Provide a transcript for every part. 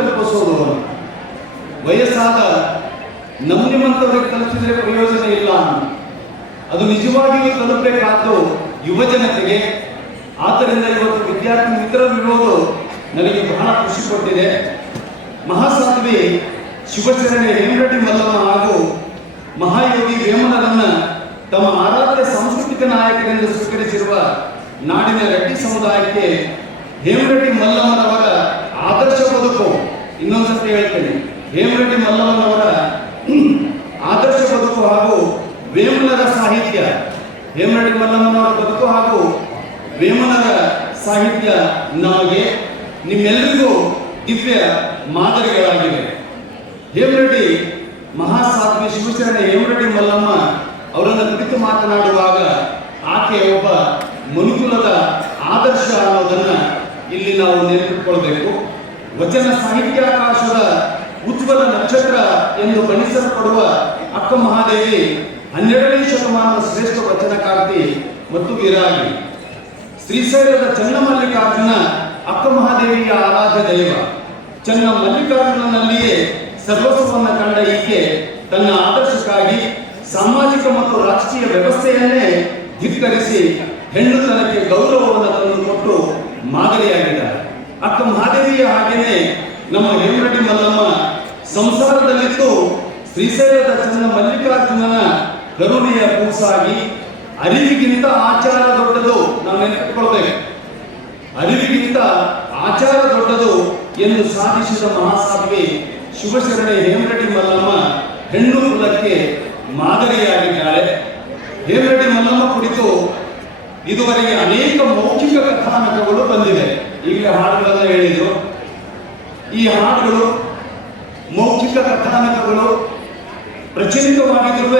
ತಲುಪಿಸೋದು ವಯಸ್ಸಾದ ನಮ್ಮ ನಿಮ್ಮಂಥವ್ರಿಗೆ ತಲುಪಿಸಿದ್ರೆ ಪ್ರಯೋಜನ ಇಲ್ಲ. ಅದು ನಿಜವಾಗಿಯೂ ತಲುಪಬೇಕಾದ್ದು ಯುವ ಜನತೆಗೆ ಆದ್ದರಿಂದ ಇವತ್ತು ವಿದ್ಯಾರ್ಥಿ ಮಿತ್ರರಿರೋದು ನನಗೆ ಬಹಳ ಖುಷಿ ಕೊಟ್ಟಿದೆ. ಮಹಾಸಾಧ್ವಿ ಶಿವಚರಣೆ ಹೇಮರೆಡ್ಡಿ ಮಲ್ಲಮ್ಮ ಹಾಗೂ ಮಹಾಯೋಗಿ ವೇಮನರನ್ನ ತಮ್ಮ ಆರಾಧ್ಯ ಸಾಂಸ್ಕೃತಿಕ ನಾಯಕರಿಂದ ಸ್ವೀಕರಿಸಿರುವ ನಾಡಿನ ರೆಡ್ಡಿ ಸಮುದಾಯಕ್ಕೆ ಹೇಮರೆಡ್ಡಿ ಮಲ್ಲಮ್ಮನವರ ಆದರ್ಶ ಬದುಕು. ಇನ್ನೊಂದ್ಸತಿ ಹೇಳ್ತೇನೆ, ಹೇಮರೆಡ್ಡಿ ಮಲ್ಲಮ್ಮನವರ ಆದರ್ಶ ಬದುಕು ಹಾಗೂ ವೇಮನರ ಸಾಹಿತ್ಯ, ಹೇಮರೆಡ್ಡಿ ಮಲ್ಲಮ್ಮನವರ ಬದುಕು ಹಾಗೂ ವೇಮನರ ಸಾಹಿತ್ಯ ನಮಗೆ ನಿಮ್ಮೆಲ್ಲರಿಗೂ ದಿವ್ಯ ಮಾದರಿಗಳಾಗಿವೆ. ಹೇಮರೆಡ್ಡಿ ಮಹಾಸಾಧ್ವಿ ಶಿವಚರಣ ಹೇಮರೆಡ್ಡಿ ಮಲ್ಲಮ್ಮ ಅವರನ್ನು ಕುರಿತು ಮಾತನಾಡುವಾಗ ಆಕೆ ಒಬ್ಬ ಮನುಕುಲದ ಆದರ್ಶ ಅನ್ನೋದನ್ನ ಇಲ್ಲಿ ನಾವು ನೆನಪಿಟ್ಕೊಳ್ಬೇಕು. ವಚನ ಸಾಹಿತ್ಯಾಕಾಶದ ಉಜ್ವಲ ನಕ್ಷತ್ರ ಎಂದು ಬಣ್ಣಿಸಲ್ಪಡುವ ಅಕ್ಕ ಮಹಾದೇವಿ ಹನ್ನೆರಡನೇ ಶತಮಾನದ ಶ್ರೇಷ್ಠ ವಚನಕಾರ್ತಿ ಮತ್ತು ವಿರಾಗಿ. ಶ್ರೀಶೈಲದ ಚನ್ನಮಲ್ಲಿಕಾರ್ಜುನ ಅಕ್ಕ ಮಹಾದೇವಿಯ ಆರಾಧ್ಯ ದೈವ. ಚನ್ನ ಮಲ್ಲಿಕಾರ್ಜುನನಲ್ಲಿಯೇ ಸರ್ವಸ್ವವನ್ನು ಕಂಡ ಈಕೆ ತನ್ನ ಆದರ್ಶಕ್ಕಾಗಿ ಸಾಮಾಜಿಕ ಮತ್ತು ರಾಷ್ಟ್ರೀಯ ವ್ಯವಸ್ಥೆಯನ್ನೇ ಧಿಕ್ಕರಿಸಿ ಹೆಣ್ಣುತನಕ್ಕೆ ಗೌರವವನ್ನು ತಂದುಕೊಟ್ಟು ಮಾದರಿಯಾಗಿದ್ದಾರೆ ಅಕ್ಕ ಮಾದರಿಯ ಹಾಗೆಯೇ ನಮ್ಮ ಹೇಮರೆಡ್ಡಿ ಮಲ್ಲಮ್ಮ ಸಂಸಾರದಲ್ಲಿದ್ದು ಶ್ರೀಶೈಲದ ಚನ್ನ ಮಲ್ಲಿಕಾರ್ಜುನನ ಕರುಣೆಯ ಕೂಸಾಗಿ ಅರಿವಿಗಿಂತ ಆಚಾರ ದೊಡ್ಡದು ನಾವು ನೆನಪಿಕೊಳ್ತೇವೆ ಅರಿವಿಗಿಂತ ಆಚಾರ ದೊಡ್ಡದು ಎಂದು ಸಾಧಿಸಿದ ಮಹಾಸಾಧ್ವಿ ಶಿವಶರಣೆ ಹೇಮರೆಡ್ಡಿ ಮಲ್ಲಮ್ಮ ಹೆಣ್ಣು ಕುಲಕ್ಕೆ ಮಾದರಿಯಾಗಿದ್ದಾಳೆ. ಹೇಮರೆಡ್ಡಿ ಮಲ್ಲಮ್ಮ ಕುರಿತು ಇದುವರೆಗೆ ಅನೇಕ ಮೌಖಿಕ ಕಥಾನಕಗಳು ಬಂದಿವೆ. ಈಗಲೇ ಹಾಡುಗಳನ್ನು ಹೇಳಿದ್ರು. ಈ ಹಾಡುಗಳು ಮೌಖಿಕ ಕಥಾನಕಗಳು ಪ್ರಚಲಿತವಾಗಿದ್ದರೂ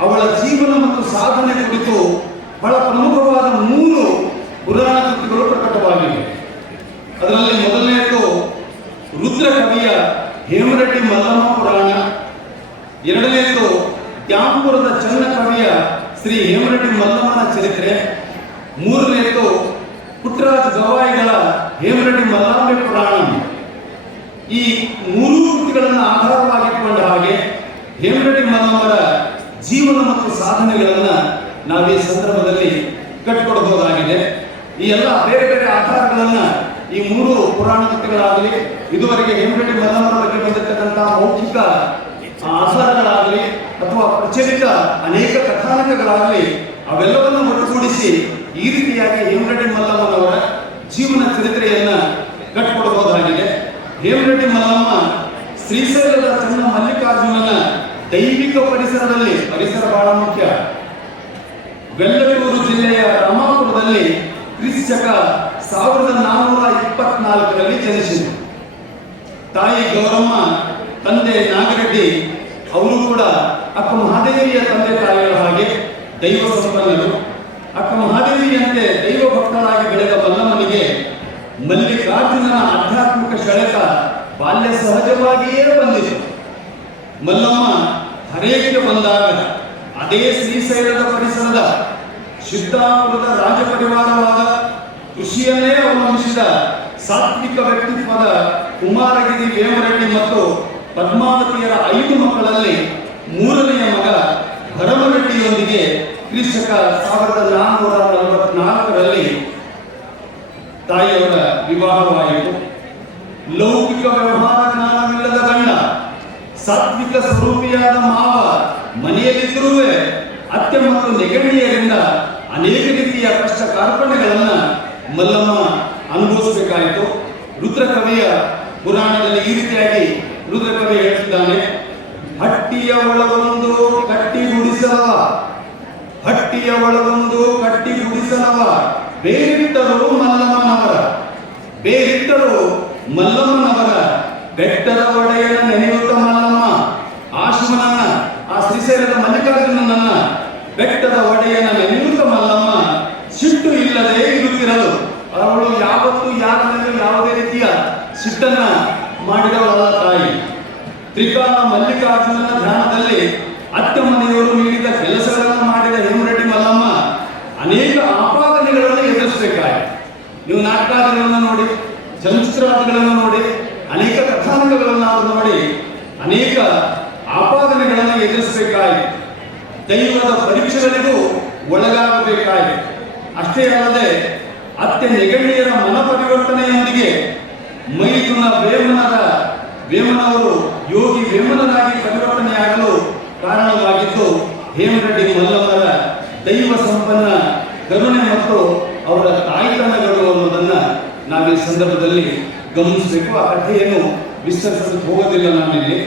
ಅವಳ ಜೀವನ ಮತ್ತು ಸಾಧನೆ ಕುರಿತು ಬಹಳ ಪ್ರಮುಖವಾದ ಮೂರು ಪುರಾಣ ಕೃತಿಗಳು ಪ್ರಕಟವಾಗಿವೆ. ಅದರಲ್ಲಿ ಮೊದಲನೆಯದು ರುದ್ರ ಕವಿಯ ಹೇಮರೆಡ್ಡಿ ಮಲ್ಲಮ್ಮ ಪುರಾಣ. ಎರಡನೆಯದು ದ್ಯಾಂಪುರದ ಚನ್ನ ಕವಿಯ ಶ್ರೀ ಹೇಮರೆಡ್ಡಿ ಮಲ್ಲಮ್ಮನ ಚರಿತ್ರೆ. ಮೂರನೆಯದು ಪುಟ್ಟರಾಜ ಗವಾಯಿಗಳ ಹೇಮರೆಡ್ಡಿ ಮಲ್ಲಾಂಬೆ ಪುರಾಣ. ಈ ಮೂರೂ ಕೃತಿಗಳನ್ನು ಆಧಾರವಾಗಿಟ್ಟುಕೊಂಡ ಹಾಗೆ ಹೇಮರೆಡ್ಡಿ ಮಲ್ಲಮ್ಮರ ಜೀವನ ಮತ್ತು ಸಾಧನೆಗಳನ್ನ ನಾವು ಈ ಸಂದರ್ಭದಲ್ಲಿ ಕಟ್ಟಿಕೊಡಬಹುದಾಗಿದೆ. ಈ ಎಲ್ಲ ಬೇರೆ ಬೇರೆ ಆಧಾರಗಳನ್ನು ಈ ಮೂರು ಪುರಾಣ ಕೃತಿಗಳಾಗಲಿ, ಇದುವರೆಗೆ ಹೇಮರೆಡ್ಡಿ ಮಲ್ಲಮ್ಮರ ಬಗ್ಗೆ ಬಂದಿರತಕ್ಕಂತಹ ಮೌಖಿಕ ಆಧಾರಗಳಾಗಲಿ ಅಥವಾ ಪ್ರಚಲಿತ ಅನೇಕ ಕಥಾನಕಗಳಾಗಲಿ ಅವೆಲ್ಲವನ್ನು ಒಟ್ಟುಗೂಡಿಸಿ ಈ ರೀತಿಯಾಗಿ ಹೇಮರೆಡ್ಡಿ ಮಲ್ಲಮ್ಮನವರ ಜೀವನ ಚರಿತ್ರೆಯನ್ನ ಕಟ್ಟಿಕೊಡಬಹುದಾಗಿದೆ. ಹೇಮರೆಡ್ಡಿ ಮಲ್ಲಮ್ಮ ಶ್ರೀಶೈಲದ ಸಣ್ಣ ಮಲ್ಲಿಕಾರ್ಜುನನ ದೈವಿಕ ಪರಿಸರದಲ್ಲಿ, ಪರಿಸರ ಬಹಳ ಮುಖ್ಯ. ಬೆಳ್ಳೂರು ಜಿಲ್ಲೆಯ ರಾಮಾಪುರದಲ್ಲಿ ಕ್ರಿಶ್ಚಕ ಸಾವಿರದ ನಾನ್ನೂರ ಇಪ್ಪತ್ನಾಲ್ಕರಲ್ಲಿ ಜನಿಸಿದರು. ತಾಯಿ ಗೌರಮ್ಮ, ತಂದೆ ನಾಗರೆಡ್ಡಿ, ಅವರು ಕೂಡ ಅಕ್ಕ ಮಹಾದೇವಿಯ ತಂದೆ ತಾಯಿಗಳ ಹಾಗೆ ದೈವ ಸಂಪನ್ನನು ಅಕ್ಕ ಮಹಾದೇವಿಯಂತೆ ದೈವ ಭಕ್ತನಾಗಿ ಬೆಳೆದ ಮಲ್ಲಮ್ಮನಿಗೆ ಮಲ್ಲಿಕಾರ್ಜುನನ ಆಧ್ಯಾತ್ಮಿಕ ಸೆಳೆತ ಬಾಲ್ಯ ಸಹಜವಾಗಿಯೇ ಬಂದಿದೆ. ಮಲ್ಲಮ್ಮ ಹರೇಗೆ ಬಂದಾಗ ಅದೇ ಶ್ರೀಶೈಲದ ಪರಿಸರದ ಸಿದ್ದಾಪುರದ ರಾಜಪರಿವಾರವಾದ ಕೃಷಿಯನ್ನೇ ಅವಲಂಬಿಸಿದ ಸಾತ್ವಿಕ ವ್ಯಕ್ತಿತ್ವದ ಕುಮಾರಗಿರಿ ವೇಮರೆಡ್ಡಿ ಮತ್ತು ಪದ್ಮಾವತಿಯರ ಐದು ಮಕ್ಕಳಲ್ಲಿ ಮೂರನೆಯ ಮಗ ಭರಮರೆಡ್ಡಿಯೊಂದಿಗೆ ಕ್ರಿಸ್ತಕ ಸಾವಿರದ ನಾನ್ನೂರ ನಲವತ್ನಾಲ್ಕರಲ್ಲಿ ತಾಯಿಯವರ ವಿವಾಹವಾಯಿತು. ಲೌಕಿಕ ವ್ಯವಹಾರ ಜ್ಞಾನವಿಲ್ಲದ ಗಂಡ, ಸಾತ್ವಿಕ ಸ್ವರೂಪಿಯಾದ ಮಾವ ಮನೆಯಲ್ಲಿದ್ದರೂ ಅತ್ತೆ ಮತ್ತು ನೆಗಣಿಯರಿಂದ ಅನೇಕ ರೀತಿಯ ಕಷ್ಟ ಕಾರ್ಪಣ್ಯಗಳನ್ನು ಮಲ್ಲಮ್ಮ ಅನುಭವಿಸಬೇಕಾಯಿತು. ರುದ್ರಕವಿಯ ಪುರಾಣದಲ್ಲಿ ಈ ರೀತಿಯಾಗಿ ರುದ್ರಕವಿ ಹೇಳ್ತಿದ್ದಾನೆ ಹಟ್ಟಿಯ ಒಳಗೊಂದು ಕಟ್ಟಿ ಗುಡಿಸಲವ ಹಟ್ಟಿಯ ಒಳಗೊಂದು ಕಟ್ಟಿ ಗುಡಿಸಲವ. ಬೇರಿಟ್ಟರು ಮಲ್ಲಮ್ಮನವರ. ಬೇರಿಟ್ಟರು ಮಲ್ಲಮ್ಮನವರ. ಬೆಟ್ಟದ ಒಡೆಯನ ನೆನೆಯುತ್ತ ಮಲ್ಲಮ್ಮ. ಆಶ್ವನನ್ನ ಆ ಶ್ರೀಶೈಲದ ಮಲ್ಲಿಕಾರ್ಜುನನನ್ನ ಬೆಟ್ಟದ ಒಡೆಯನ ನೆನೆಯುತ್ತ ಮಲ್ಲಮ್ಮ. ಸಿಟ್ಟು ಇಲ್ಲದೆ ಇರುತ್ತಿರಲು ಅವಳು ಯಾವತ್ತೂ ಯಾರ ಯಾವುದೇ ರೀತಿಯ ಸಿಟ್ಟನ್ನ ಮಾಡಿದವಳ ತಾಯಿ. ತ್ರಿಕಾಲ ಮಲ್ಲಿಕಾರ್ಜುನನ ಧ್ಯಾನದಲ್ಲಿ ಅತ್ತೆ ನೀಡಿದ ಕೆಲಸಗಳನ್ನು ಮಾಡಿದ ಹೇಮರೆಡ್ಡಿ ಮಲ್ಲಮ್ಮ ಅನೇಕ ಆಪಾದನೆಗಳನ್ನು ಎದುರಿಸಬೇಕಾಗಿದೆ. ನೀವು ನಾಟಕಾದಿಗಳನ್ನು ನೋಡಿ ಚಲನಚಿತ್ರಗಳನ್ನು ನೋಡಿ, ಅನೇಕ ಕಥಾ ನೋಡಿ, ಅನೇಕ ಆಪಾದನೆಗಳನ್ನು ಎದುರಿಸಬೇಕಾಗಿದೆ. ದೈವದ ಪರೀಕ್ಷೆಗಳಿಗೂ ಒಳಗಾಗಬೇಕಾಗಿದೆ. ಅಷ್ಟೇ ಅಲ್ಲದೆ ಅತ್ಯ ನೆಗಣ್ಯರ ಮನ ಪರಿವರ್ತನೆಯೊಂದಿಗೆ ಮೈದುನ ವೇಮನರ ವೇಮನವರು ಯೋಗಿ ವೇಮನರಾಗಿ ಪರಿವರ್ತನೆಯಾಗಲು ಕಾರಣವಾಗಿದ್ದು, ಹೇಮರೆಡ್ಡಿ ಮಲ್ಲಮ್ಮರ ದೈವ ಸಂಪನ್ನ ಕರುಣೆ ಮತ್ತು ಅವರ ತಾಯ್ತನಗಳು ಅನ್ನೋದನ್ನ ನಾವು ಈ ಸಂದರ್ಭದಲ್ಲಿ ಗಮನಿಸಬೇಕು. ಆ ಕಥೆಯನ್ನು ವಿಸ್ತರಿಸಲು ಹೋಗೋದಿಲ್ಲ ನಾನಿಲ್ಲಿ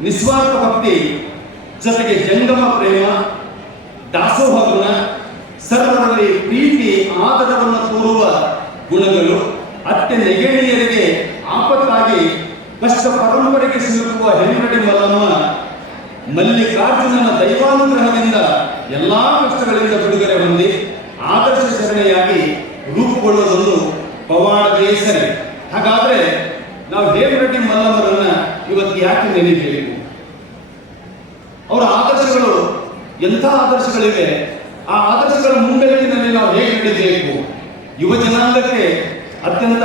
ನಿಸ್ವಾರ್ಥ ಭಕ್ತಿ ಜೊತೆಗೆ ಜಂಗಮ ಪ್ರೇಮ ದಾಸೋಹ ಗುಣ ಸರ್ವರಲ್ಲಿ ಪ್ರೀತಿ, ಆದರವನ್ನು ತೋರುವ ಗುಣಗಳು ಅತ್ತೆ ನೆಗೆಣಿಯರಿಗೆ ಆಪತ್ತಾಗಿ ಕಷ್ಟ ಪರಂಪರೆಗೆ ಸಿಲುಕುವ ಹೆಮ್ಮಡಿ ಮಲ್ಲಮ್ಮ ಮಲ್ಲಿಕಾರ್ಜುನನ ದೈವಾನುಗ್ರಹದಿಂದ ಎಲ್ಲಾ ಕಷ್ಟಗಳಿಂದ ಬಿಡುಗಡೆ ಹೊಂದಿ ಆದರ್ಶ ಶರಣೆಯಾಗಿ ರೂಪುಗೊಳ್ಳುವುದೊಂದು ಪವಾಡ ಸರಿ ಹಾಗಾದ್ರೆ ನಾವು ಹೇಮರೆಡ್ಡಿ ಮಲ್ಲಮ್ಮರನ್ನ ಇವತ್ತು ಯಾಕೆ ನೆನಪಬೇಕು ಅವರ ಆದರ್ಶಗಳು ಎಂಥ ಆದರ್ಶಗಳಿವೆ? ಆ ಆದರ್ಶಗಳ ಮುಂಬೆಳಕಿನಲ್ಲಿ ನಾವು ಹೇಗೆ ನಡೆಯಬೇಕು? ಯುವ ಜನಾಂಗಕ್ಕೆ ಅತ್ಯಂತ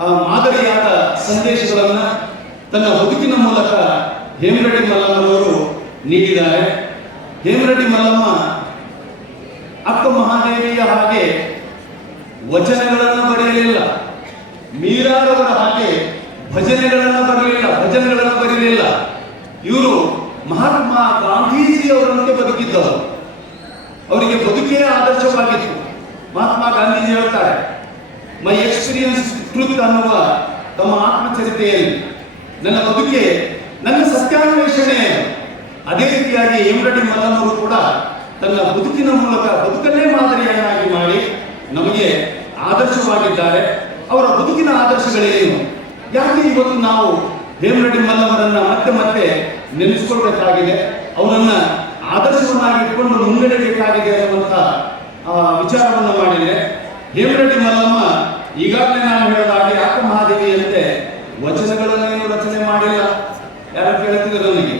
ಮಾದರಿಯಾದ ಸಂದೇಶಗಳನ್ನ ತನ್ನ ಬದುಕಿನ ಮೂಲಕ ಹೇಮರೆಡ್ಡಿ ಮಲ್ಲಮ್ಮನವರು ನೀಡಿದ್ದಾರೆ. ಹೇಮರೆಡ್ಡಿ ಮಲ್ಲಮ್ಮ ಅಕ್ಕ ಮಹಾದೇವಿಯ ಹಾಗೆ ವಚನಗಳನ್ನು ಬರೆಯಲಿಲ್ಲ. ಮೀರಾರವರ ಹಾಗೆ ಭಜನೆಗಳನ್ನು ಬರಲಿಲ್ಲ ಭಜನೆಗಳನ್ನು ಬರೆಯಲಿಲ್ಲ. ಇವರು ಮಹಾತ್ಮ ಗಾಂಧೀಜಿಯವರಂತೆ ಬದುಕಿದ್ದವರು. ಅವರಿಗೆ ಬದುಕೇ ಆದರ್ಶವಾಗಿತ್ತು. ಮಹಾತ್ಮ ಗಾಂಧೀಜಿ ಹೇಳ್ತಾರೆ ಮೈ ಎಕ್ಸ್ಪೀರಿಯನ್ಸ್ ಟ್ರೂತ್ ಅನ್ನುವ ತಮ್ಮ ಆತ್ಮಚರಿತೆಯಲ್ಲಿ. ನನ್ನ ಬದುಕೆ, ನನ್ನ ಸತ್ಯಾನ್ವೇಷಣೆ ಅದೇ ರೀತಿಯಾಗಿ ಹೇಮರೆಡ್ಡಿ ಮಲ್ಲನವರು ಕೂಡ ತನ್ನ ಬದುಕಿನ ಮೂಲಕ ಬದುಕನ್ನೇ ಮಾದರಿಯನ್ನಾಗಿ ಮಾಡಿ ನಮಗೆ ಆದರ್ಶವಾಗಿದ್ದಾರೆ. ಅವರ ಬದುಕಿನ ಆದರ್ಶಗಳೇನು ಯಾಕೆ ಇವತ್ತು ನಾವು ಹೇಮರಡಿ ಮಲ್ಲವರನ್ನ ಮತ್ತೆ ಮತ್ತೆ ನೆನೆಸ್ಕೊಳ್ಬೇಕಾಗಿದೆ? ಅವರನ್ನ ಆದರ್ಶವನ್ನಾಗಿ ಇಟ್ಕೊಂಡು ಮುನ್ನಡೆಯಬೇಕಾಗಿದೆ ಅನ್ನುವಂಥ ವಿಚಾರವನ್ನು ಮಾಡಿದೆ ಹೇಮರಡಿ ಮಲ್ಲಮ್ಮ ಈಗಾಗಲೇ ನಾನು ಹೇಳಿದ ಹಾಗೆ ಅಕ್ಕ ಮಹಾದೇವಿಯಂತೆ ವಚನಗಳನ್ನೇನು ರಚನೆ ಮಾಡಿಲ್ಲ. ಯಾರು ಕೇಳ್ತಿದ್ರು ನನಗೆ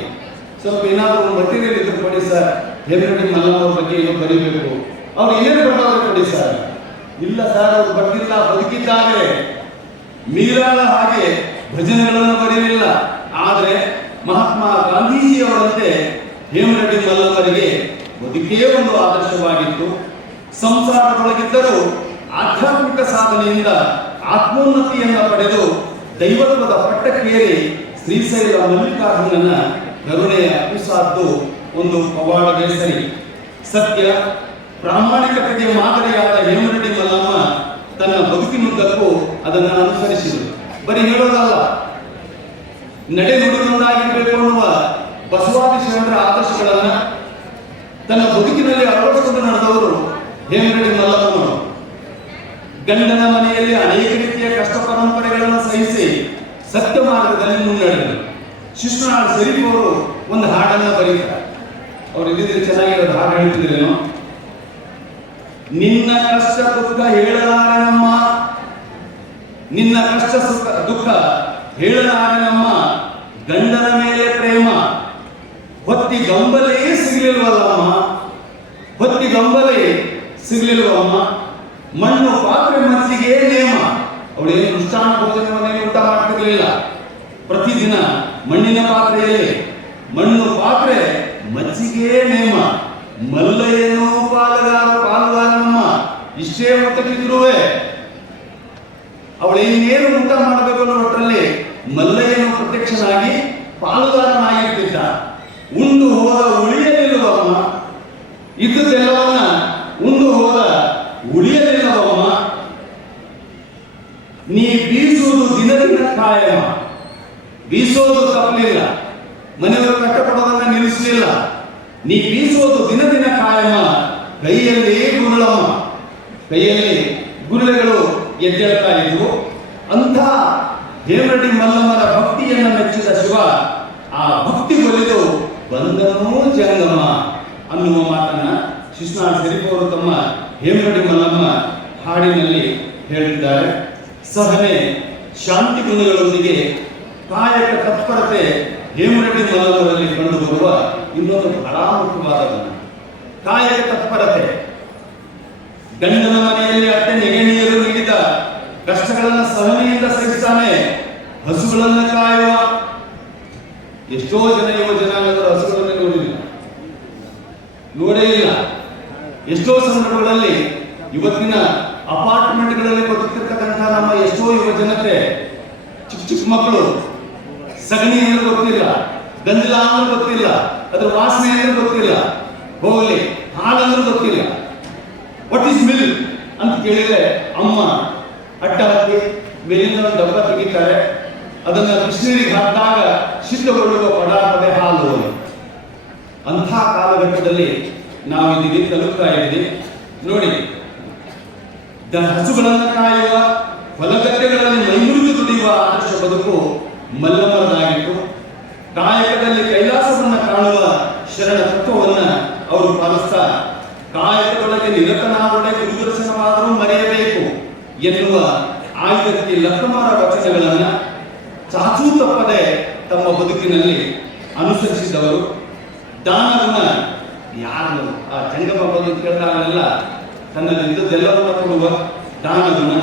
ಸ್ವಲ್ಪ ಏನಾದರೂ ಒಂದು ಮಟೀರಿಯಲ್ ಇದ್ರೆ ಕೊಡಿ ಸರ್ ಹೇಮರೆಡ್ಡಿ ಮಲ್ಲಮ್ಮ ಅವ್ರ ಬಗ್ಗೆ ಏನು ಬರೀಬೇಕು ಅವ್ರು ಏನು ಕೊಡೋದು ಕೊಡಿ ಸರ್ ಇಲ್ಲ ಸರ್ ಅವ್ರು ಬರ್ತಿಲ್ಲ ಬದುಕಿದ್ದಾರೆ ಮೀರಾಳ ಹಾಗೆ ಭಜನೆಗಳನ್ನು ಬರೀಲಿಲ್ಲ ಆದರೆ ಮಹಾತ್ಮ ಗಾಂಧೀಜಿಯವರಂತೆ ಹೇಮರೆಡ್ಡಿ ಮಲ್ಲವರಿಗೆ ಬದುಕೇ ಒಂದು ಆದರ್ಶವಾಗಿತ್ತು. ಸಂಸಾರದೊಳಗಿದ್ದರೂ ಆಧ್ಯಾತ್ಮಿಕ ಸಾಧನೆಯಿಂದ ಆತ್ಮೋನ್ನತಿಯನ್ನು ಪಡೆದು ದೈವತ್ವದ ಪಟ್ಟಕ್ಕೇರಿ ಶ್ರೀಶೈಲ ಮಲ್ಲಿಕಾರ್ಜುನನ ಕರುಣೆಯ ಅಪಿಸಾದ್ದು ಒಂದು ಪವಾಡವೇ ಸರಿ ಸತ್ಯ ಪ್ರಾಮಾಣಿಕತೆಗೆ ಮಾದರಿಯಾದ ಹೇಮರೆಡ್ಡಿ ಮಲ್ಲಮ್ಮ ತನ್ನ ಬದುಕಿನುದ್ದಕ್ಕೂ ಅದನ್ನು ಅನುಸರಿಸಿದರು ಬರೀ ಹೇಳೋದಲ್ಲ ನಡೆ ನುಡಿಯೊಂದಾಗಿರಬೇಕು ಅನ್ನುವ ಬಸವಾದಿ ಶರಣರ ಆದರ್ಶಗಳನ್ನ ತನ್ನ ಬದುಕಿನಲ್ಲಿ ಅಳವಡಿಸಿಕೊಂಡು ನಡೆದವರು ಹೇಮರೆಡ್ಡಿ ಮಲ್ಲಮ್ಮನವರು. ಗಂಡನ ಮನೆಯಲ್ಲಿ ಅನೇಕ ರೀತಿಯ ಕಷ್ಟ ಪರಂಪರೆಗಳನ್ನು ಸಹಿಸಿ ಸತ್ಯ ಮಾರ್ಗದಲ್ಲಿ ಮುನ್ನಡೆದರು. ಶಿಶುನಾಳ್ ಶರೀಫ್ ಅವರು ಒಂದು ಹಾಡನ್ನು ಬರೀತಾರೆ. ಅವ್ರು ಇದ್ದಿದ್ರೆ ಚೆನ್ನಾಗಿರೋದು ಹಾಡು ಹೇಳ್ತಿದ್ರೇನು? ನಿನ್ನ ಕಷ್ಟ ದುಃಖ ಹೇಳಲಾರನಮ್ಮ ನಿನ್ನ ಕಷ್ಟ ಸುಖ ದುಃಖ ಹೇಳಲಾರನಮ್ಮ ಗಂಡನ ಮೇಲೆ ಪ್ರೇಮ. ಹೊತ್ತಿ ಗಂಬಲೇ ಸಿಗಲಿಲ್ವಲ್ಲಮ್ಮ ಹೊತ್ತಿ ಗಂಬಲೇ ಸಿಗಲಿಲ್ವಮ್ಮ ಮಣ್ಣು ಪಾತ್ರೆ ಮನಸ್ಸಿಗೆ ಕೈಯಲ್ಲಿ ಗುರುಳೆಗಳು ಎದ್ದೇಳ್ತಾ ಇದ್ವು ಅಂಥ ದೇವರಡಿ ಮಲ್ಲಮ್ಮನ ಭಕ್ತಿಯನ್ನು ಮೆಚ್ಚಿದ ಶಿವ ಆ ಭಕ್ತಿ ಒಲಿದು ಬಂದನೋ ಜಂಗಮ ಅನ್ನುವ ಮಾತನ್ನ ಶಿಶುನಾಳ್ ಶರೀಫವರು ತಮ್ಮ ಹೇಮರಡಿ ಮಲ್ಲಮ್ಮ ಹಾಡಿನಲ್ಲಿ ಹೇಳಿದ್ದಾರೆ. ಸಹನೆ, ಶಾಂತಿ ಗುಣಗಳೊಂದಿಗೆ ಕಾಯಕ ತತ್ಪರತೆ ಹೇಮರಡಿ ಮಲ್ಲಮ್ಮರಲ್ಲಿ ಕಂಡುಬರುವ ಇನ್ನೊಂದು ಬಹಳ ಮುಖ್ಯವಾದ ಕಾಯಕ ತತ್ಪರತೆ. ಗಂಡನ ಮನೆಯಲ್ಲಿ ಅತ್ತೆ ನೆಗಣಿಯರು ನೀಡಿದ ಕಷ್ಟಗಳನ್ನು ಸಹನೆಯಿಂದ ಸಹಿಸ್ತಾನೆ ಹಸುಗಳನ್ನ ಕಾಯುವ ಎಷ್ಟೋ ಜನ ಯುವ ಜನಾಂಗದ ಹಸುಗಳನ್ನು ನೋಡಿಲ್ಲ ನೋಡೇ ಇಲ್ಲ. ಎಷ್ಟೋ ಸಂದರ್ಭಗಳಲ್ಲಿ ಇವತ್ತಿನ ಅಪಾರ್ಟ್ಮೆಂಟ್ಗಳಲ್ಲಿ ಬದುಕ್ತಿರ್ತಕ್ಕಂಥ ನಮ್ಮ ಎಷ್ಟೋ ಯುವ ಜನತೆ, ಚಿಕ್ಕ ಚಿಕ್ಕ ಮಕ್ಕಳು, ಸಗಣಿ ಏನು ಗೊತ್ತಿಲ್ಲ, ಗಂಜಲ ಅಂದ್ರೆ ಗೊತ್ತಿಲ್ಲ ಅದ್ರ ವಾಸನೆ ಏನು ಗೊತ್ತಿಲ್ಲ, ಹೋಗಲಿ, ಹಾಲಂದ್ರೂ ಗೊತ್ತಿಲ್ಲ. ವಾಟ್ ಇಸ್ ಮಿಲ್ ಅಂತ ಕೇಳಿದ್ರೆ ಅಮ್ಮ ಅಟ್ಟ ಹಾಕಿ ಮೇಲಿನ ಒಂದು ಡಬ್ಬ ತೆಗಿತಾರೆ. ಅದನ್ನ ಬಿಸಿನೀರಿಗೆ ಹಾಕಿದಾಗ ಸಿದ್ಧಗೊಳ್ಳುವ ಪದಾರ್ಥವೇ ಹಾಲು. ಅಂಥ ಕಾಲಘಟ್ಟದಲ್ಲಿ ನಾವು ಇದೀವಿ ತಲುಪ್ತಾ ಇದ್ದೀವಿ. ನೋಡಿ ಹಸುಗಳನ್ನು ಕಾಯುವ ಹೊಲಗದ್ದೆಗಳಲ್ಲಿ ಮೈಮುರಿದು ದುಡಿಯುವ ಆದರ್ಶ ಬದುಕು ಮಲ್ಲಮ್ಮರದಾಗಿತ್ತು. ಕಾಯಕದಲ್ಲಿ ಕೈಲಾಸವನ್ನು ಕಾಣುವ ಶರಣ ತತ್ವವನ್ನು ಅವರು ಪಾಲಿಸ್ತಾ ಕಾಯಕದೊಳಗೆ ನಿರತನಾದೊಡೆ ಗುರುದರ್ಶನವಾದರೂ ಮರೆಯಬೇಕು ಎನ್ನುವ ಆಯುಧಕ್ಕೆ ಲಕ್ಕಮರ ವಚನಗಳನ್ನು ಚಾಚೂ ತಪ್ಪದೆ ತಮ್ಮ ಬದುಕಿನಲ್ಲಿ ಅನುಸರಿಸಿದವರು. ದಾನವನ್ನ ಯಾರು ಆ ಜಂಗಮ ಬದುಕು ಕೇಳಿದಾಗಲೆಲ್ಲ ತನ್ನಲ್ಲಿದ್ದದ್ದೆಲ್ಲವನ್ನ ಕೊಡುವ ದಾನವನ್ನ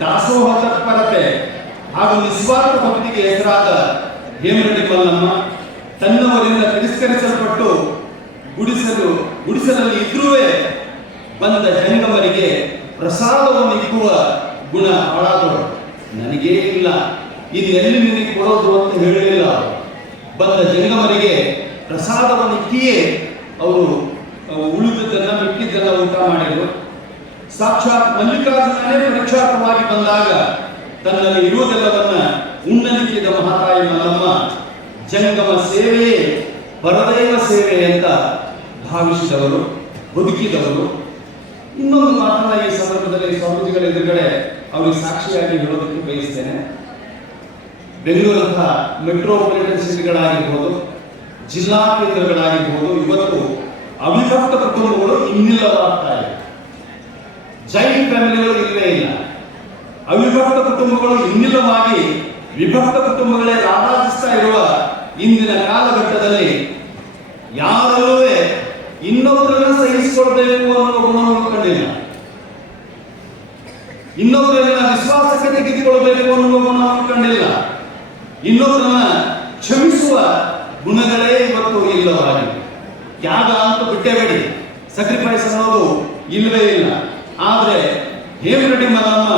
ದಾಸೋಹ ತತ್ಪರತೆ ಹಾಗೂ ನಿಸ್ವಾರ್ಥ ಭಕ್ತಿಗೆ ಹೆಸರಾದ ಹೇಮರೆಡ್ಡಿ ಮಲ್ಲಮ್ಮ ತನ್ನವರಿಂದ ತಿರಸ್ಕರಿಸಲ್ಪಟ್ಟು ಗುಡಿಸಲು ಗುಡಿಸಲಲ್ಲಿ ಇದ್ರೂ ಬಂದ ಜಂಗಮರಿಗೆ ಪ್ರಸಾದವನ್ನು ಇಕ್ಕುವ ಗುಣ ಹಾಳಾದವರು ನನಗೇ ಇಲ್ಲ. ಎಲ್ಲಿ ನಿನಗೆ ಕೊಡೋದು ಅಂತ ಹೇಳಲಿಲ್ಲ. ಬಂದ ಜಂಗಮರಿಗೆ ಪ್ರಸಾದವನ್ನು ಇಕ್ಕಿಯೇ ಅವರು ಉಳಿದದನ್ನ ಉಳಿದದ್ದನ್ನ ಊಟ ಮಾಡಿದರು. ಸಾಕ್ಷಾತ್ ಮಲ್ಲಿಕಾರ್ಜುನನೇ ಪರೀಕ್ಷಾರ್ಥವಾಗಿ ಬಂದಾಗ ತನ್ನಲ್ಲಿ ಇರುವುದೆಲ್ಲವನ್ನ ಉನ್ನಲಿಕ್ಕಿದ ಮಹಾತಾಯಿ ಮಲ್ಲಮ್ಮ, ಜಂಗಮ ಸೇವೆಯೇ ಪರದೈವ ಸೇವೆ ಅಂತ ಭಾವಿಸಿದವರು, ಬದುಕಿದವರು, ಇನ್ನೊಂದು ಮಾತನ್ನ ಈ ಸಂದರ್ಭದಲ್ಲಿ ಸ್ವಾಮೀಜಿಗಳ ಎದುರುಗಡೆ ಅವರಿಗೆ ಸಾಕ್ಷಿಯಾಗಿ ಹೇಳೋದಕ್ಕೆ ಬಯಸ್ತೇನೆ. ಬೆಂಗಳೂರಂತಹ ಮೆಟ್ರೋಪಾಲಿಟನ್ ಸಿಟಿಗಳಾಗಿರ್ಬೋದು, ಜಿಲ್ಲಾ ಕೇಂದ್ರಗಳಾಗಿರ್ಬೋದು, ಇವತ್ತು ಅವಿಭಕ್ತ ಕುಟುಂಬಗಳು ಇನ್ನಿಲ್ಲವಾಗ್ತಾ ಇದೆ. ಜೈನ್ ಫ್ಯಾಮಿಲಿಗಳು ಇಲ್ಲವೇ ಇಲ್ಲ. ಅವಿಭಕ್ತ ಕುಟುಂಬಗಳು ಇನ್ನಿಲ್ಲವಾಗಿ ವಿಭಕ್ತ ಕುಟುಂಬಗಳೇ ರಾರಾಜಿಸ್ತಾ ಇರುವ ಇಂದಿನ ಕಾಲಘಟ್ಟದಲ್ಲಿ ಯಾರಲ್ಲೂ ಇನ್ನೊಬ್ಬರನ್ನ ಸಹಿಸಿಕೊಳ್ಬೇಕು ಅನ್ನೋ ಗುಣ ಕಂಡಿಲ್ಲ. ಇನ್ನೊಬ್ಬರನ್ನ ವಿಶ್ವಾಸಕ್ಕೆ ತೆಗೆದುಕೊಳ್ಬೇಕು ಅನ್ನೋ ಗುಣ ಕಂಡಿಲ್ಲ. ಇನ್ನೊಬ್ಬರನ್ನ ಕ್ಷಮಿಸುವ ಗುಣಗಳೇ ಇವತ್ತು ಇಲ್ಲವಾಗಿ ಯಾಗ ಅಂತ ಬಿಟ್ಟೇಬೇಡಿ ಸಕ್ರಿಫೈಸ್ ಅನ್ನೋದು ಇಲ್ಲವೇ ಇಲ್ಲ. ಆದ್ರೆ ಹೇಮರೆಡ್ಡಿ ಮಲಮ್ಮ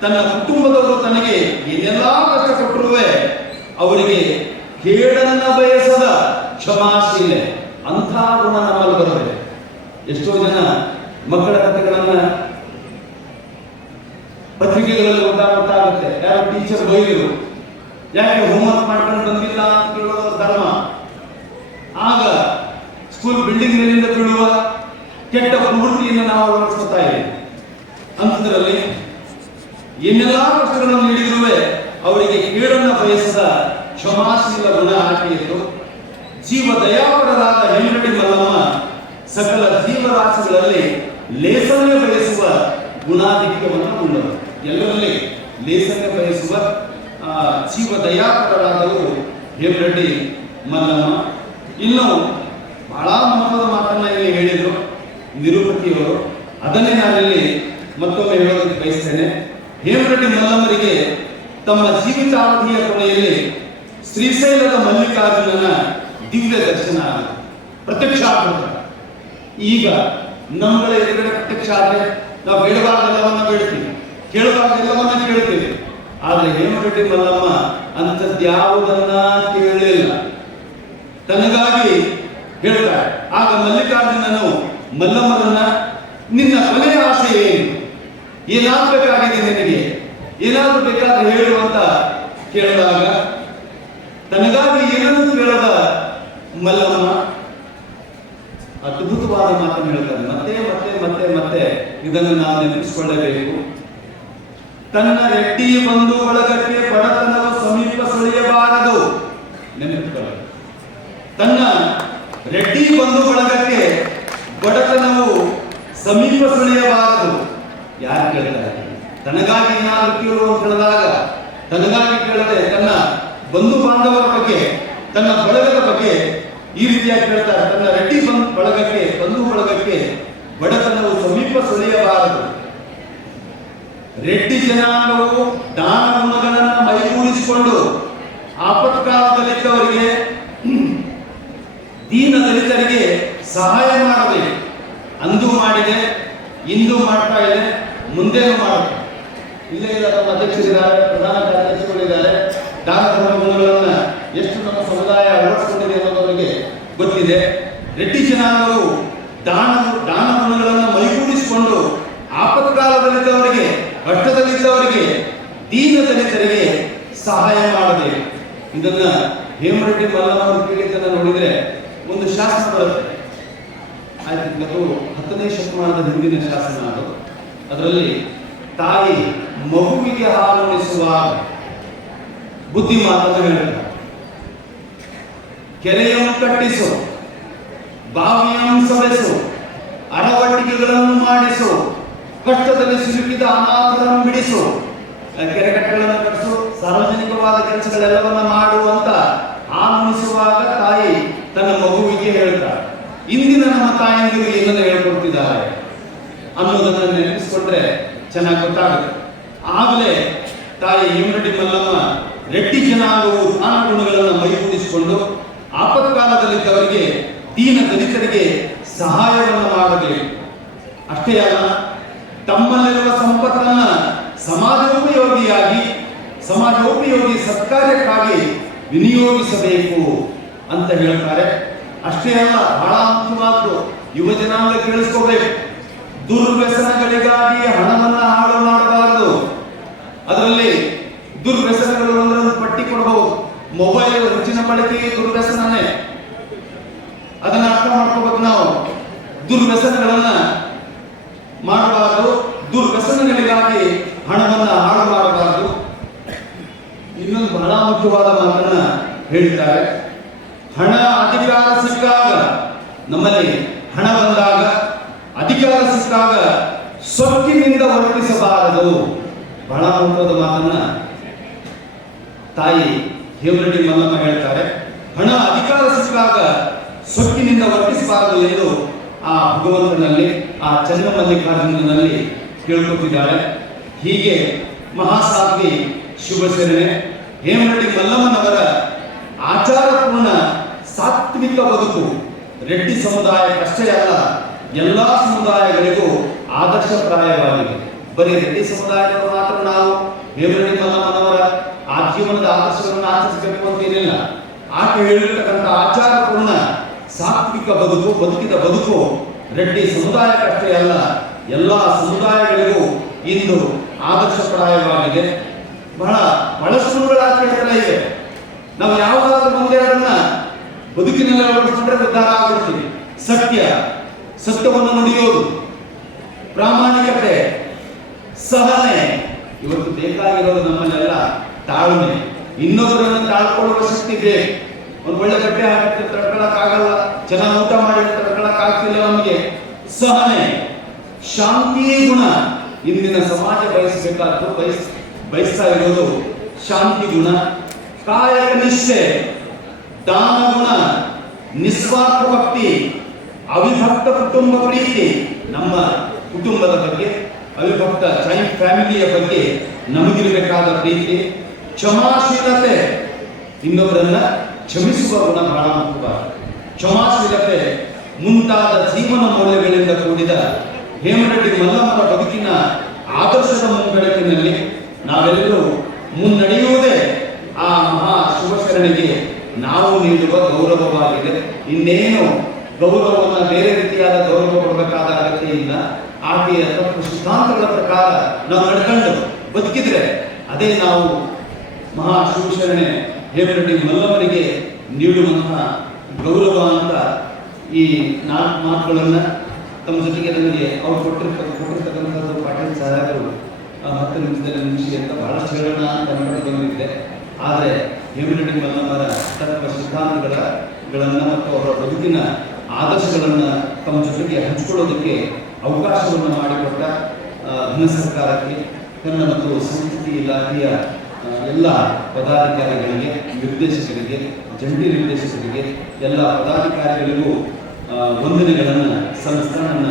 ತನ್ನ ಕುಟುಂಬದವರು ತನಗೆ ಏನೆಲ್ಲಾ ಕಷ್ಟ ಕೊಟ್ಟರುವೆ ಅವರಿಗೆ ಕೇಡನ್ನ ಬಯಸದ ಕ್ಷಮಾಶೀಲೆ. ಅಂಥ ಗುಣ ನಮ್ಮಲ್ಲಿ ಬರಬೇಕು ಎಷ್ಟೋ ಜನ ಮಕ್ಕಳ ಕಥೆಗಳನ್ನ ಪತ್ರಿಕೆಗಳಲ್ಲಿ ಓದಾ ಯಾರು ಟೀಚರ್ ಬೈದರು, ಯಾಕೆ ಹೋಮ್ವರ್ಕ್ ಮಾಡ್ಕೊಂಡು ಬಂದಿಲ್ಲ ಅಂತ ಕೇಳೋದು ಧರ್ಮ. ಆಗ ಸ್ಕೂಲ್ ಬಿಲ್ಡಿಂಗ್ ನಲ್ಲಿಂದ ಬೀಳುವ ಕೆಟ್ಟ ಪ್ರವೃತ್ತಿಯನ್ನು ನಾವು ಅಳವಡಿಸ್ಕೊತಾ ಇದ್ದೀವಿ. ಅಂಥದ್ರಲ್ಲಿ ಏನೆಲ್ಲಾ ಕಷ್ಟಗಳನ್ನು ನೀಡಿದ್ರೂ ಅವರಿಗೆ ಕೇಳನ್ನ ಬಯಸಿದ ಕ್ಷಮಾಶೀಲ ಗುಣ ಆಕೆಯಿತ್ತು ಜೀವ ದಯಾಪರರಾದ ಹೆಂಗಡಿ ಮಲ್ಲಮ್ಮ ಸಕಲ ಜೀವರಾಶಿಗಳಲ್ಲಿ ಲೇಸನ್ನೇ ಬಯಸುವ ಗುಣಾಧಿಕ್ಯವನ್ನು ಉಳ್ಳವರು ಎಲ್ಲರಲ್ಲಿ ಲೇಸನ್ನೇ ಬಯಸುವ ಜೀವ ದಯಾಪರರಾದವರು ಹೇಮರೆಡ್ಡಿ ಮಲ್ಲಮ್ಮ. ಇನ್ನು ಬಹಳ ಮಹತ್ವದ ಮಾತನ್ನ ಇಲ್ಲಿ ಹೇಳಿದರು ನಿರುಪತಿಯವರು. ಅದನ್ನೇ ನಾನಿಲ್ಲಿ ಮತ್ತೊಮ್ಮೆ ಹೇಳೋದಕ್ಕೆ ಬಯಸ್ತೇನೆ. ಹೇಮರೆಡ್ಡಿ ಮಲ್ಲಮ್ಮರಿಗೆ ತಮ್ಮ ಜೀವಿತಾವಧಿಯ ಕೊನೆಯಲ್ಲಿ ಶ್ರೀಶೈಲದ ಮಲ್ಲಿಕಾರ್ಜುನನ ದಿವ್ಯ ದರ್ಶನ ಆಗುತ್ತೆ ಪ್ರತ್ಯಕ್ಷ ಆಗುತ್ತೆ ಈಗ ನಮ್ಮಗಳ ಎದುರುಗಡೆ ಪ್ರತ್ಯಕ್ಷ ಆದರೆ ನಾವು ಬೇಡಬಾರ್ದೆಲ್ಲವನ್ನ ಬೇಡ್ತೀವಿ ಕೇಳಬಾರ್ದೆಲ್ಲವನ್ನ ಕೇಳ್ತೀವಿ. ಆದ್ರೆ ಹೇಮರೆಡ್ಡಿ ಮಲ್ಲಮ್ಮ ಅಂಥದ್ಯಾವುದನ್ನ ಕೇಳಲಿಲ್ಲ ತನಗಾಗಿ ಹೇಳ್ತಾರೆ. ಆಗ ಮಲ್ಲಿಕಾರ್ಜುನನು ಮಲ್ಲಮ್ಮರನ್ನ ನಿನ್ನ ಕೊನೆಯ ಆಸೆ ಏನು? ಏನಾಗಬೇಕಾಗಿದೆ ನಿನಗೆ? ಏನಾದ್ರೂ ಬೇಕಾದ್ರೆ ಹೇಳು ಅಂತ ಕೇಳಿದಾಗ, ತನಗಾಗಿ ಏನನ್ನು ಕೇಳದ ಮಲ್ಲಮ್ಮ. ಅದ್ಭುತವಾದ ಮಾತನ್ನು ಹೇಳ್ತಾರೆ ಮತ್ತೆ ಮತ್ತೆ ಮತ್ತೆ ಮತ್ತೆ ಇದನ್ನು ನಾವು ನೆನಪಿಸಿಕೊಳ್ಳಬೇಕು. ತನ್ನ ರೆಡ್ಡಿ ಬಂಧು ಬಳಗಕ್ಕೆ ಬಡತನವು ಸಮೀಪ ಸೆಳೆಯಬಾರದು. ನೆನಪಿಸಿಕೊಳ್ಳ ತನ್ನ ರೆಡ್ಡಿ ಬಂಧು ಬಳಗಕ್ಕೆ ಬಡತನವು ಸಮೀಪ ಸೆಳೆಯಬಾರದು. ಯಾರು ಕೇಳ್ತಾರೆ? ತನಗಾಗಿ ಏನಾದರೂ ಕೇಳುವ ಕೇಳಿದಾಗ ತನಗಾಗಿ ಕೇಳದೆ ತನ್ನ ಬಂಧು ಬಾಂಧವರ ಬಗ್ಗೆ, ತನ್ನ ಬಳಗದ ಬಗ್ಗೆ ಈ ರೀತಿಯಾಗಿ ಹೇಳ್ತಾರೆ. ತನ್ನ ರೆಡ್ಡಿ ಬಳಗಕ್ಕೆ, ಬಂಧು ಬಳಗಕ್ಕೆ ಬಡತನವು ಸಮೀಪ ಸರಿಯಬಾರದು. ರೆಡ್ಡಿ ಜನಾಂಗವು ದಾನ ಗುಣಗಳನ್ನು ಮೈಗೂಡಿಸಿಕೊಂಡು ಆಪತ್ಕಾಲದಲ್ಲಿದ್ದವರಿಗೆ, ದೀನ ದಲಿತರಿಗೆ ಸಹಾಯ ಮಾಡಬೇಕು. ಅಂದು ಮಾಡಿದೆ, ಇಂದು ಮಾಡ್ತಾ ಇದೆ ಮುಂದೆ ಮಾಡುತ್ತೆ ಇಲ್ಲೇ ನಮ್ಮ ಅಧ್ಯಕ್ಷರಿದ್ದಾರೆ, ಪ್ರಧಾನ ಕಾರ್ಯದರ್ಶಿಗಳಿದ್ದಾರೆ. ದಾನ ಧರ್ಮಗಳನ್ನು ಎಷ್ಟು ಸಮುದಾಯ ಅಳವಡಿಸಿಕೊಂಡಿದೆ ಅನ್ನೋದವರಿಗೆ ಗೊತ್ತಿದೆ. ರೆಡ್ಡಿ ಜನಾಂಗವು ದಾನ ದಾನ ಗುಣಗಳನ್ನು ಮೈಗೂಡಿಸಿಕೊಂಡು ಆಪತ್ಕಾಲದಲ್ಲಿದ್ದವರಿಗೆ, ಕಷ್ಟದಲ್ಲಿದ್ದವರಿಗೆ ದೀನ ದಲಿತರಿಗೆ ಸಹಾಯ ಮಾಡದೆ. ಇದನ್ನ ಹೇಮರೆಡ್ಡಿ ಮಲ್ಲನವರು ಕೇಳಿದ್ದನ್ನು ನೋಡಿದ್ರೆ ಒಂದು ಶಾಸನ ಬರುತ್ತೆ. ಅದು ಹತ್ತನೇ ಶತಮಾನದ ಹಿಂದಿನ ಶಾಸನ ಅದು. ಅದರಲ್ಲಿ ತಾಯಿ ಮಗುವಿಗೆ ಹಾಲು ಉಣಿಸುವಾಗ ಬುದ್ಧಿ ಮಾತನ್ನು ಕೆರೆಯನ್ನು ಕಟ್ಟಿಸು, ಬಾವಿಯನ್ನು ಸವೆಸು, ಅಡವಟ್ಟಿಗೆಗಳನ್ನು ಮಾಡಿಸು, ಕಷ್ಟದಲ್ಲಿ ಸಿಲುಕಿದ ಅನಾಥರನ್ನು ಬಿಡಿಸು. ಕೆರೆ ಕಟ್ಟೆಗಳನ್ನು ಕಟ್ಟಿಸು, ಸಾರ್ವಜನಿಕವಾದ ಕೆಲಸಗಳೆಲ್ಲವನ್ನ ಮಾಡುವಂತ ಆನಂದಿಸುವಾಗ ತಾಯಿ ತನ್ನ ಮಗುವಿಗೆ ಹೇಳ್ತಾರೆ ಇಂದಿನ ನಮ್ಮ ತಾಯಂದಿರು ಏನನ್ನು ಹೇಳ್ಕೊಡ್ತಿದ್ದಾರೆ ಅನ್ನೋದನ್ನ ನೆನಪಿಸ್ಕೊಂಡ್ರೆ ಚೆನ್ನಾಗಿ ಗೊತ್ತಾಗುತ್ತೆ. ಆಗಲೇ ತಾಯಿ ಇಮ್ಯುನಿಟಿ ಮಲ್ಲಮ್ಮ, ರೆಡ್ಡಿ ಜನಾಂಗವು ದಾನ ಗುಣಗಳನ್ನು ಮೈಗೂಡಿಸಿಕೊಂಡು ಆಪತ್ಕಾಲದಲ್ಲಿದ್ದವರಿಗೆ, ದೀನ ದಲಿತರಿಗೆ ಸಹಾಯವನ್ನು ಮಾಡಬೇಕು ಅಷ್ಟೇ ಅಲ್ಲ, ತಮ್ಮಲ್ಲಿರುವ ಸಂಪತ್ತನ್ನ ಸಮಾಜೋಪಯೋಗಿಯಾಗಿ, ಸಮಾಜೋಪಯೋಗಿ ಸತ್ಕಾರ್ಯಕ್ಕಾಗಿ ವಿನಿಯೋಗಿಸಬೇಕು ಅಂತ ಹೇಳ್ತಾರೆ. ಅಷ್ಟೇ ಅಲ್ಲ, ಬಹಳ ಮುಖ್ಯವಾದ್ದು ಯುವ ಜನಾಂಗ ಕೇಳಿಸ್ಕೋಬೇಕು ದುರ್ವ್ಯಸನಗಳಿಗಾಗಿ ಹಣವನ್ನ ಹಾಳು ಮಾಡಬಾರದು. ಅದರಲ್ಲಿ ದುರ್ವ್ಯಸನಗಳು ಅಂದ್ರೆ ಮೊಬೈಲ್ ಹೆಚ್ಚಿನ ಬಳಕೆ ದುರ್ವ್ಯಸನನೇ. ಅದನ್ನ ಅರ್ಥ ಮಾಡ್ಕೋಬೇಕು ನಾವು. ದುರ್ವ್ಯಸನಗಳನ್ನ ಮಾಡಬಾರದು. ದುರ್ವ್ಯಸನಗಳಿಗಾಗಿ ಹಣವನ್ನ ಹಾಳು ಇನ್ನೊಂದು ಬಹಳ ಮುಖ್ಯವಾದ ಮಾತನ್ನ ಹೇಳಿದ್ದಾರೆ. ಹಣ ಅಧಿಕಾರ ಸಿಕ್ಕಾಗ ನಮ್ಮಲ್ಲಿ ಹಣ ಬಂದಾಗ ಅಧಿಕಾರ ಸಿಕ್ಕಾಗ ಸೊಕ್ಕಿನಿಂದ ವರ್ತಿಸಬಾರದು. ಬಹಳ ಮುಖ್ಯವಾದ ಮಾತನ್ನ ತಾಯಿ ಹೇಮರೆಡ್ಡಿ ಮಲ್ಲಮ್ಮ ಹೇಳ್ತಾರೆ, ಹಣ ಅಧಿಕಾರ ಸಿಕ್ಕಾಗ ಸೊಕ್ಕಿನಿಂದ ವರ್ತಿಸಬಾರದು ಎಂದು ಆ ಭಗವಂತನಲ್ಲಿ, ಆ ಚಂದ್ರಮಲ್ಲಿಕಾರ್ಜುನನಲ್ಲಿ ಕೇಳ್ಕೊತಿದ್ದಾರೆ ಹೀಗೆ ಮಹಾಸಾಧ್ವಿ ಶುಭಶರಣೆ. ಹೇಮರೆಡ್ಡಿ ಮಲ್ಲಮ್ಮನವರ ಆಚಾರಪೂರ್ಣ ಸಾತ್ವಿಕ ಬದುಕು ರೆಡ್ಡಿ ಸಮುದಾಯಕ್ಕಷ್ಟೇ ಅಲ್ಲ, ಎಲ್ಲಾ ಸಮುದಾಯಗಳಿಗೂ ಆದರ್ಶಪ್ರಾಯವಾಗಿದೆ. ಬರೀ ರೆಡ್ಡಿ ಸಮುದಾಯದವರು ಮಾತ್ರ ನಾವು ಹೇಮರೆಡ್ಡಿ ಮಲ್ಲಮ್ಮನವರ ಆ ಜೀವನದ ಆದರ್ಶಗಳನ್ನು ಆಚರಿಸಬೇಕು ಅಂತ ಏನಿಲ್ಲ ಆಕೆ ಹೇಳಿರ್ತಕ್ಕಂಥ ಆಚಾರಪೂರ್ಣ ಸಾತ್ವಿಕ ಬದುಕು, ಬದುಕಿದ ಬದುಕು ರೆಡ್ಡಿ ಸಮುದಾಯಕ್ಕಷ್ಟೇ ಅಲ್ಲ, ಎಲ್ಲ ಸಮುದಾಯಗಳಿಗೂ ಇಂದು ಆದರ್ಶಪ್ರಾಯವಾಗಿದೆ ಬಹಳ ಬಹಳಷ್ಟು ಗುಣಗಳು ಇದೆ. ನಾವು ಯಾವುದಾದ್ರೂ ಮುಂದೆ ಅದನ್ನ ಬದುಕಿನಲ್ಲಿ ಅಳವಡಿಸಿಕೊಂಡ್ರೆ ಉದ್ಧಾರ ಆಗ್ಬಿಡ್ತೀವಿ ಸತ್ಯ, ಸತ್ಯವನ್ನು ನುಡಿಯೋದು, ಪ್ರಾಮಾಣಿಕತೆ, ಸಹನೆ, ಇವತ್ತು ಬೇಕಾಗಿರೋದು ನಮ್ಮಲ್ಲೆಲ್ಲ ತಾಳ್ಮೆ. ಇನ್ನೊಬ್ಬರನ್ನು ತಾಳ್ಕೊಳ್ಳುವ ಶಕ್ತಿ ಇದೆ ಒಂದು ಒಳ್ಳೆ ಬಟ್ಟೆ ಹಾಕಿದ್ರೆ ತಡ್ಕೊಳಕ್ಕಾಗಲ್ಲ ಚೆನ್ನಾಗಿ ಊಟ ಮಾಡಿ ತಡ್ಕೊಳಕ್ಕಾಗ್ತಿಲ್ಲ ನಮಗೆ. ಸಹನೆ ಶಾಂತಿ ಗುಣ. ಇಂದಿನ ಸಮಾಜ ಬಯಸಬೇಕಾದ್ದು ಬಯಸ್, ಬಯಸ್ತಾ ಇರೋದು ಶಾಂತಿ ಗುಣ, ಕಾಯಕ ನಿಷ್ಠೆ, ದಾನ ಗುಣ, ನಿಸ್ವಾರ್ಥ ಭಕ್ತಿ, ಅವಿಭಕ್ತ ಕುಟುಂಬ ಪ್ರೀತಿ. ನಮ್ಮ ಕುಟುಂಬದ ಬಗ್ಗೆ, ಅವಿಭಕ್ತ ಜಾಯಿಂಟ್ ಫ್ಯಾಮಿಲಿಯ ಬಗ್ಗೆ ನಮಗಿರಬೇಕಾದ ಪ್ರೀತಿ. ಕ್ಷಮಾಶೀಲತೆ ಇನ್ನೊಬ್ಬರನ್ನ ಕ್ಷಮಿಸುವ ಗುಣ ಬಹಳ ಮುಖ್ಯ. ಕ್ಷಮಾಶೀಲತೆ ಮುಂತಾದ ಜೀವನ ಮೌಲ್ಯಗಳಿಂದ ಕೂಡಿದ ಹೇಮರೆಡ್ಡಿ ಮಲ್ಲಮ್ಮನ ಬದುಕಿನ ಆದರ್ಶದ ಮುಂಬೆಳಕಿನಲ್ಲಿ ನಾವೆಲ್ಲರೂ ಮುನ್ನಡೆಯುವುದೇ ಆ ಮಹಾ ಶುಭಕರಣಿಗೆ ನಾವು ನೀಡುವ ಗೌರವವಾಗಿದೆ. ಇನ್ನೇನು ಗೌರವವನ್ನು ಬೇರೆ ರೀತಿಯಾದ ಗೌರವ ಕೊಡಬೇಕಾದ ಅಗತ್ಯ ಇಲ್ಲ. ಆಕೆಯ ತತ್ವ ಸಿದ್ಧಾಂತಗಳ ಪ್ರಕಾರ ನಾವು ನಡ್ಕೊಂಡು ಬದುಕಿದ್ರೆ ಅದೇ ನಾವು ಮಹಾ ಶಿವಶರಣೆ ಹೇಮರೆಡ್ಡಿ ಮಲ್ಲವರಿಗೆ ನೀಡುವಂತಹ ಗೌರವ ಅಂತ ಈ ನಾಲ್ಕು ಮಾತುಗಳನ್ನು ತಮ್ಮ ಜೊತೆಗೆ ನನಗೆ ಅವ್ರು ಕೊಟ್ಟಿರ್ತಕ್ಕ, ಕೊಟ್ಟಿರ್ತಕ್ಕಂಥದ್ದು ಪಾಠ ಸಹಾಯಕರು ಹತ್ತು ನಿಮಿಷದಲ್ಲಿ ನಿಮಿಷ ಅಂತ ಬಹಳ ಹೇಳೋಣ ಅಂತ ಬಂದಿದ್ದೆ ಆದರೆ ಹೇಮರೆಡ್ಡಿ ಮಲ್ಲವರ ತತ್ವ ಸಿದ್ಧಾಂತಗಳನ್ನು ಮತ್ತು ಅವರ ಬದುಕಿನ ಆದರ್ಶಗಳನ್ನು ತಮ್ಮ ಜೊತೆಗೆ ಹಂಚಿಕೊಳ್ಳೋದಕ್ಕೆ ಅವಕಾಶವನ್ನು ಮಾಡಿಕೊಟ್ಟ ಧನ ಸರ್ಕಾರಕ್ಕೆ ಕನ್ನಡ ಮತ್ತು ಸಂಸ್ಕೃತಿ ಇಲಾಖೆಯ ಎಲ್ಲ ಪದಾಧಿಕಾರಿಗಳಿಗೆ ನಿರ್ದೇಶಕರಿಗೆ ಜಂಟಿ ನಿರ್ದೇಶಕರಿಗೆ ಎಲ್ಲ ಪದಾಧಿಕಾರಿಗಳಿಗೂ ವಂದನೆಗಳನ್ನು ಸಲ್ಲಿಸ್ತಾ ನನ್ನ